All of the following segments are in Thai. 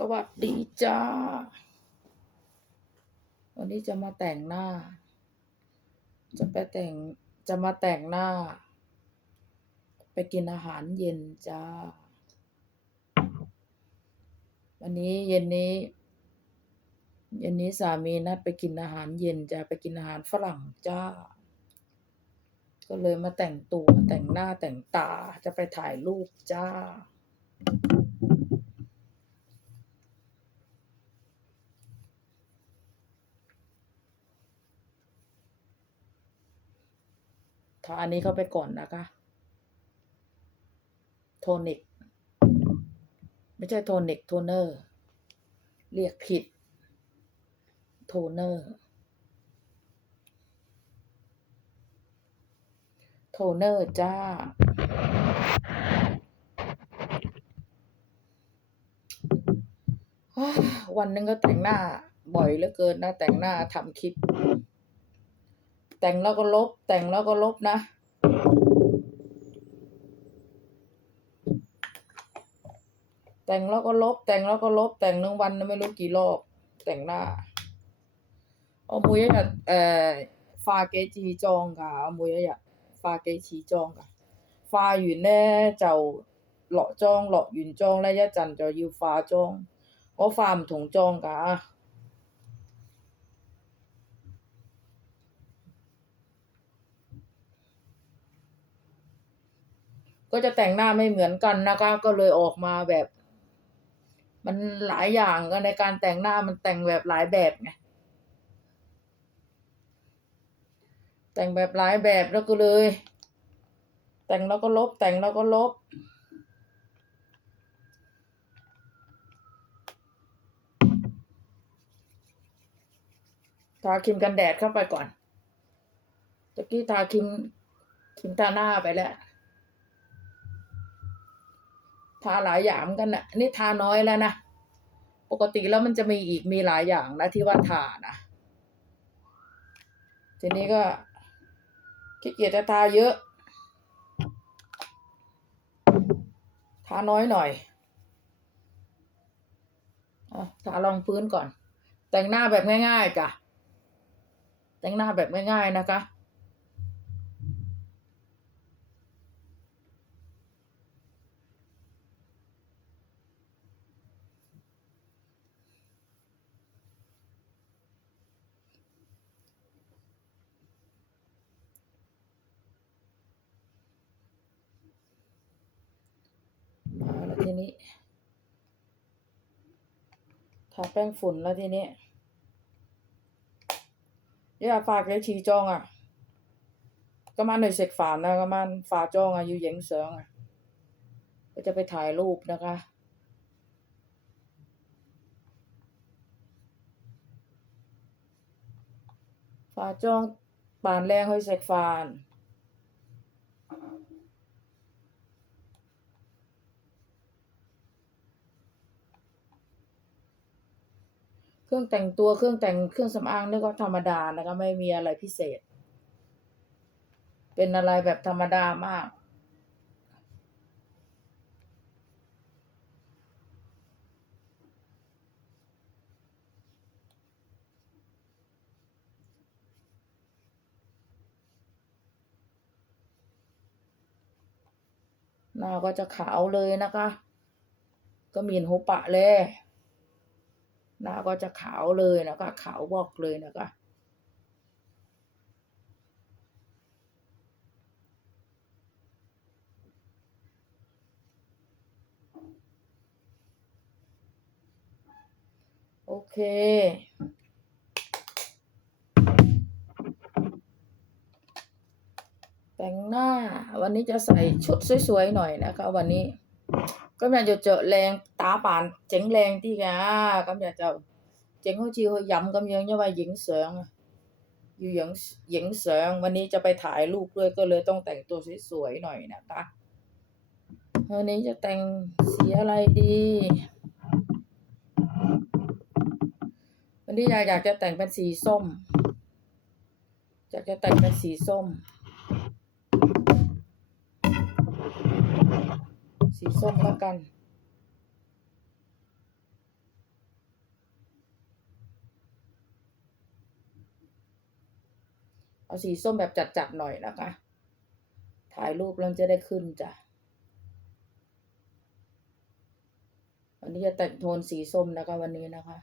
สวัสดีจ้า วันนี้จะมาแต่งหน้า จะไปแต่ง จะมาแต่งหน้า ไปกินอาหารเย็นจ้า วันนี้เย็นนี้ เย็นนี้สามีนัดไปกินอาหารเย็นจะไปกินอาหารฝรั่งจ้า ก็เลยมาแต่งตัวแต่งหน้าแต่งตาจะไปถ่ายรูปจ้า อันนี้เข้าไปก่อนนะคะ โทนิก ไม่ใช่โทนิกโทเนอร์ เรียกผิด โทเนอร์ โทเนอร์จ้าวันนึงก็แต่งหน้าบ่อยเหลือเกินนะแต่งหน้าทำคลิป แต่งแล้วก็ลบ แต่งแล้วก็ลบนะ แต่งแล้วก็ลบ แต่งแล้วก็ลบ แต่งหนึ่งวันไม่รู้กี่รอบ แต่งหน้าอมุยะเอ่อฟาเกจีจองกะอมุยะฟาเกจีจองกะฟาอยู่แน่เจะหล่อจองหล่อหยุนจองและยะจันจะยูฟาจองอ๋อฟาร์มถงจองกะ ก็จะแต่งหน้าไม่เหมือนกันนะคะ ก็เลยออกมาแบบ มันหลายอย่างก็ในการแต่งหน้ามันแต่งแบบหลายแบบไงแต่งแบบหลายแบบแล้วก็เลย แต่งแล้วก็ลบ แต่งแล้วก็ลบทาครีมกันแดดเข้าไปก่อนตะกี้ทาครีมครีมทาหน้าไปแล้ว ทาหลายอย่างกันนะนี่ทาน้อยแล้วนะ ปกติแล้วมันจะมีอีกมีหลายอย่างนะที่ว่าทานะ ทีนี้ก็ขี้เกียจจะทาเยอะ ทาน้อยหน่อยอะทารองพื้นก่อน แต่งหน้าแบบง่ายๆจ้ะแต่งหน้าแบบง่ายๆนะคะ ทีนี้ ทาแป้งฝุ่นแล้วทีนี้อย่าฝากเลยชีจองอะก็มันในเสกฝานนะก็มันฝาจองอะอยู่เหยงเสิงอะ ก็จะไปถ่ายรูปนะคะฝาจองปานแรงเฮ้ยเสกฝาน เครื่องแต่งตัวเครื่องแต่งเครื่องสำอางนี่ก็ธรรมดานะคะไม่มีอะไรพิเศษ เป็นอะไรแบบธรรมดามาก หน้าก็จะขาวเลยนะคะ ก็มีนหัวปะเลย หน้าก็จะขาวเลยนะคะ ขาวบอกเลยนะคะโอเค แต่งหน้าวันนี้จะใส่ชุดสวยๆหน่อยนะคะ วันนี้ ก็อยากจะเจอแรงตาป่านเจ๋งแรงที่กะก็อยากจะเจ๋งเขาจีเขายำกำยังเนี่ยว่าหญิงเสืองอะอยู่หญิงหญิงเสืองวันนี้จะไปถ่ายรูปด้วยก็เลยต้องแต่งตัวสวยๆหน่อยนะคะวันนี้จะแต่งสีอะไรดี วันนี้อยากอยากจะแต่งเป็นสีส้มอยากจะแต่งเป็นสีส้ม ส้มแล้วกัน เอาสีส้มแบบจัดๆหน่อยนะคะ ถ่ายรูปแล้วจะได้ขึ้นจ้ะวันนี้จะแต่งโทนสีส้มนะคะวันนี้นะคะ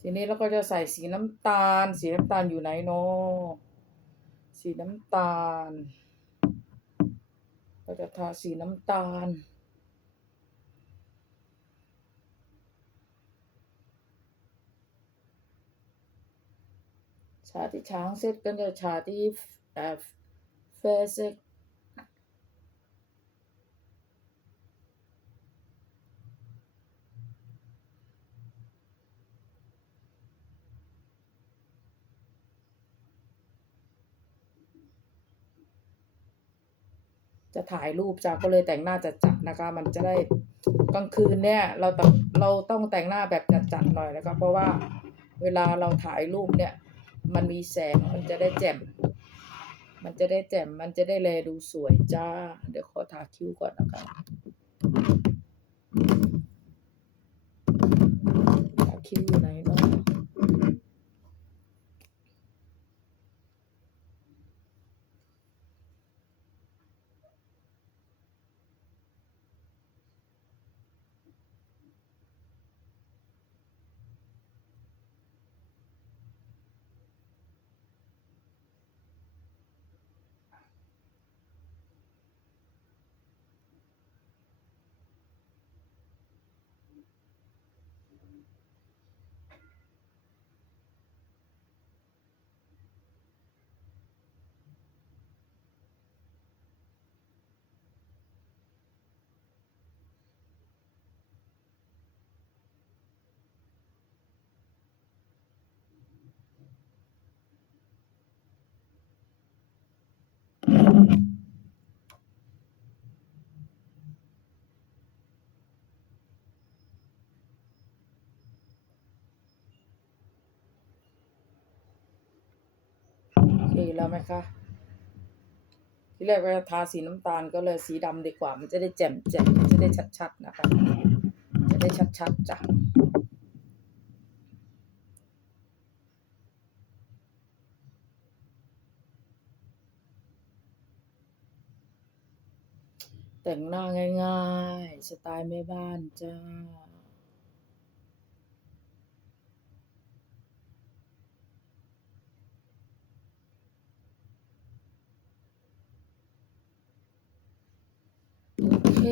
ทีนี้เราก็จะใส่สีน้ำตาล สีน้ำตาลอยู่ไหนเนาะสีน้ำตาล เราจะทาสีน้ำตาล ชาที่ช้างเสร็จก็จะชาที่เอ่อเฟสเซ็ก จะถ่ายรูปจ้าก็เลยแต่งหน้าจัดๆนะคะ มันจะได้กลางคืนเนี่ยเราต้องเราต้องแต่งหน้าแบบจัดๆหน่อยนะคะเพราะว่าเวลาเราถ่ายรูปเนี่ย มันมีแสงมันจะได้แจ่มมันจะได้แจ่มมันจะได้แลดูสวยจ้า เดี๋ยวขอทาคิ้วก่อนนะคะทาคิ้วอยู่ไหนเนาะ โอเคแล้วไหมคะ ที่แรกว่าทาสีน้ำตาลก็เลยสีดำดีกว่า มันจะได้แจ่มแจ่มจะได้ชัดๆนะคะ จะได้ชัดๆจ้ะ แต่งหน้าง่ายๆ สไตล์แม่บ้านจ้า โอเค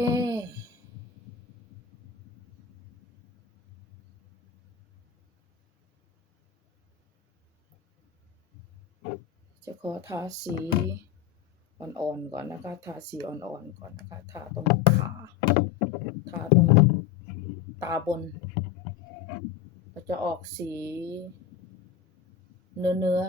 จะขอทาสี อ่อนๆก่อนนะคะ ทาสีอ่อนๆก่อนนะคะ ทาตรงขา ทาตรงตาบนเราจะออกสีเนื้อเนื้อ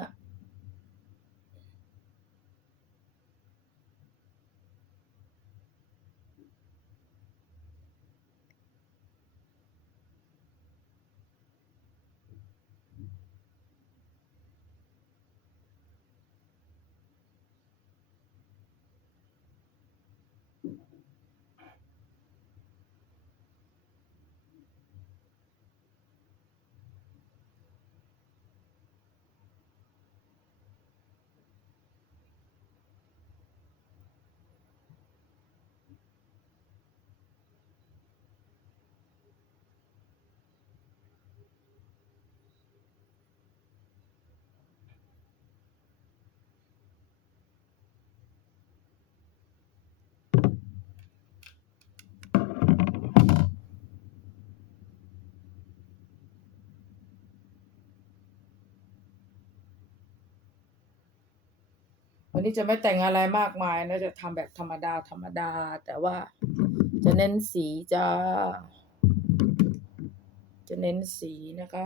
วันนี้จะไม่แต่งอะไรมากมายนะจะทำแบบธรรมดาธรรมดา แต่ว่าจะเน้นสีจะจะเน้นสีนะคะ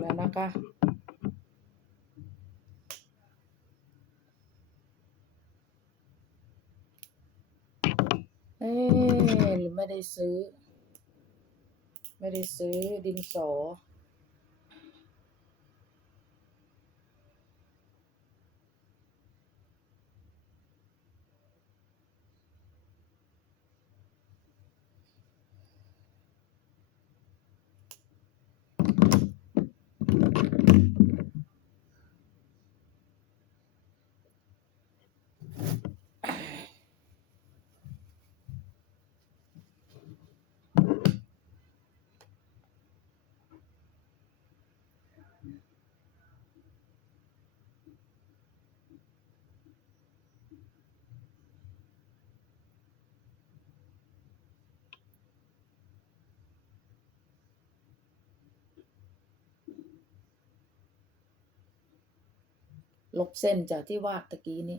แล้วนะคะเอ๊หรือไม่ได้ซื้อ ไม่ได้ซื้อดินสอ ลบเส้นจากที่วาดตะกี้นี้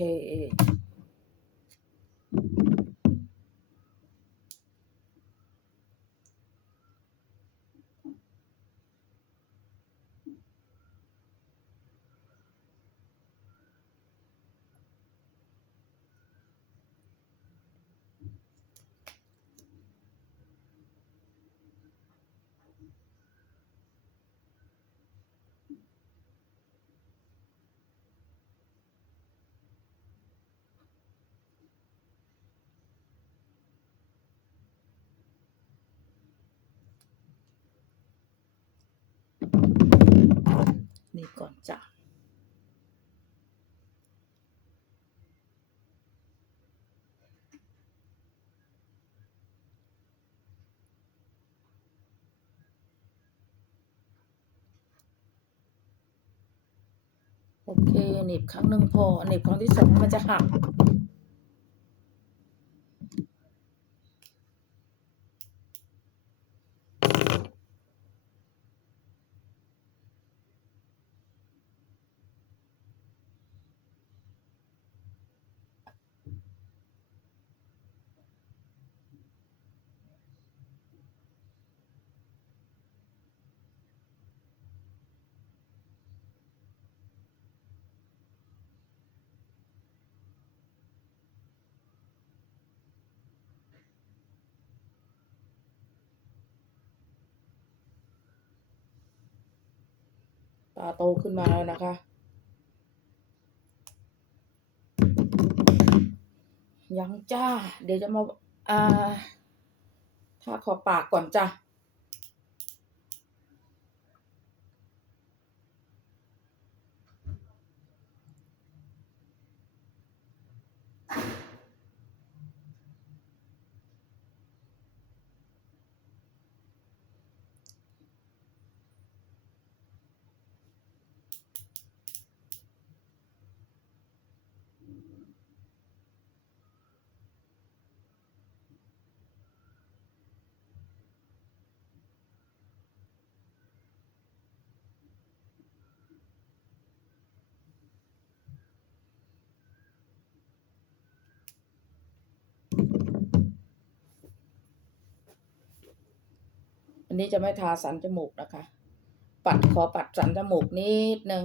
โอเค นี่ก่อนจ้ะโอเคหนีบครั้งหนึ่งพอหนีบครั้งที่สองมันจะหัก ตาโตขึ้นมาแล้วนะคะ ยังจ้า เดี๋ยวจะมาอ่าถ้าขอปากก่อนจ้ะ อันนี้จะไม่ทาสันจมูกนะคะ ปัดขอปัดสันจมูกนิดนึง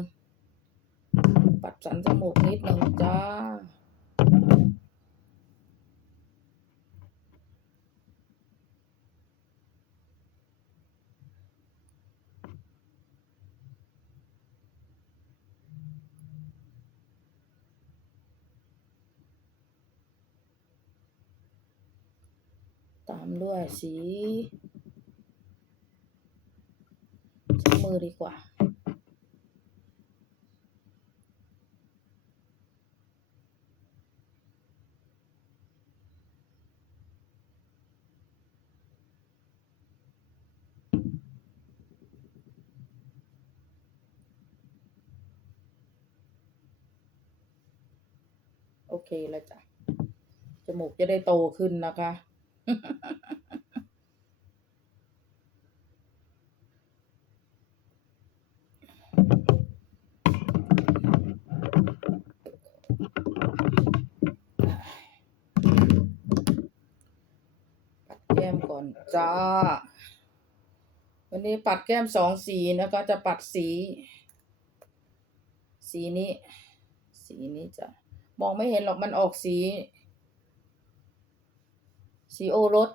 ปัดสันจมูกนิดนึงจ้า ตามด้วยสีใช้มือดีกว่า โอเคแล้วจ้ะ จมูกจะได้โตขึ้นนะคะ แก้มก่อนจ้า วันนี้ปัดแก้มสองสีนะคะจะปัดสี สีนี้ สีนี้จะมองไม่เห็นหรอกมันออกสี สีโอรส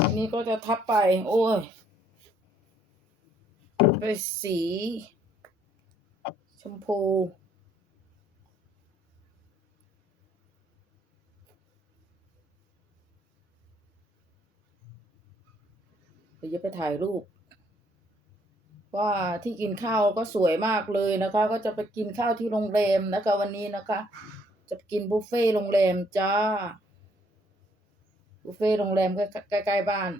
อันนี้ก็จะทับไป โอ้ย ไปสี ชมพู เดี๋ยวจะไปถ่ายรูป ว่าที่กินข้าวก็สวยมากเลยนะคะ ก็จะไปกินข้าวที่โรงแรมนะคะ วันนี้นะคะ จะกินบุฟเฟ่ต์โรงแรมจ้าบุฟเฟ่ต์โรงแรมใกล้ๆบ้าน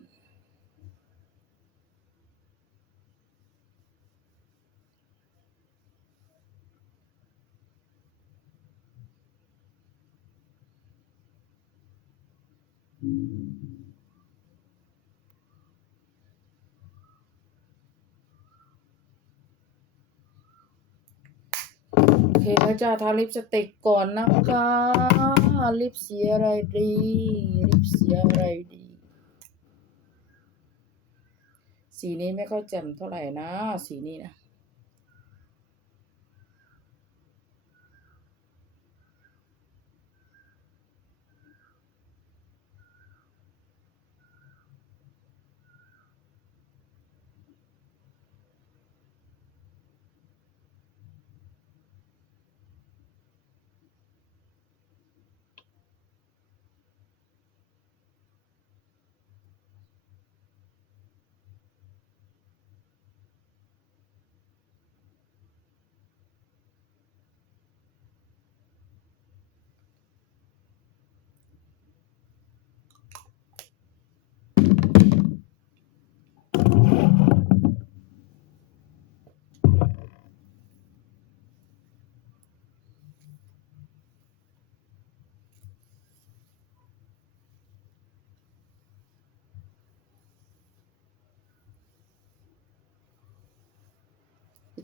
เคแล้วจ้าทาลิปสติกก่อนนะคะ ลิปสีอะไรดี ลิปสีอะไรดี สีนี้ไม่ค่อยแจ่มเท่าไหร่นะ สีนี้นะ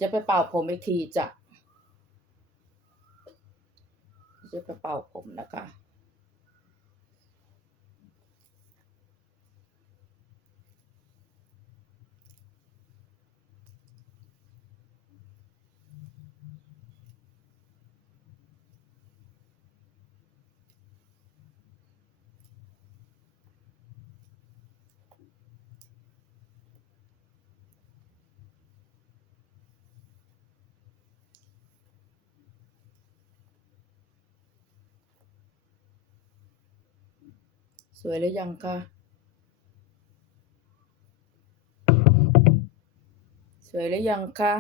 จะไปเป่าผมอีกทีจ้ะจะไปเป่าผมนะคะ สวยหรือยังคะสวยหรือยังคะ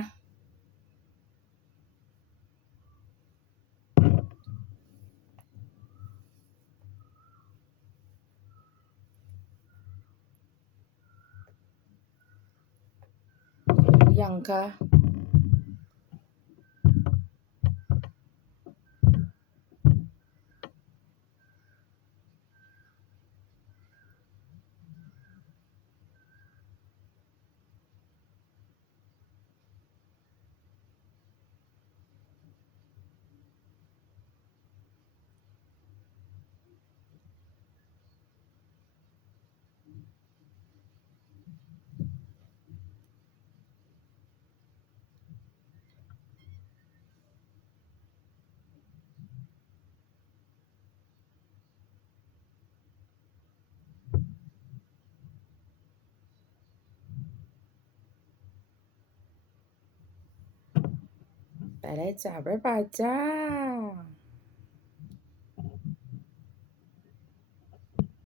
สวยหรือยังคะ ไปได้จ้าบ๊ายบายจ้า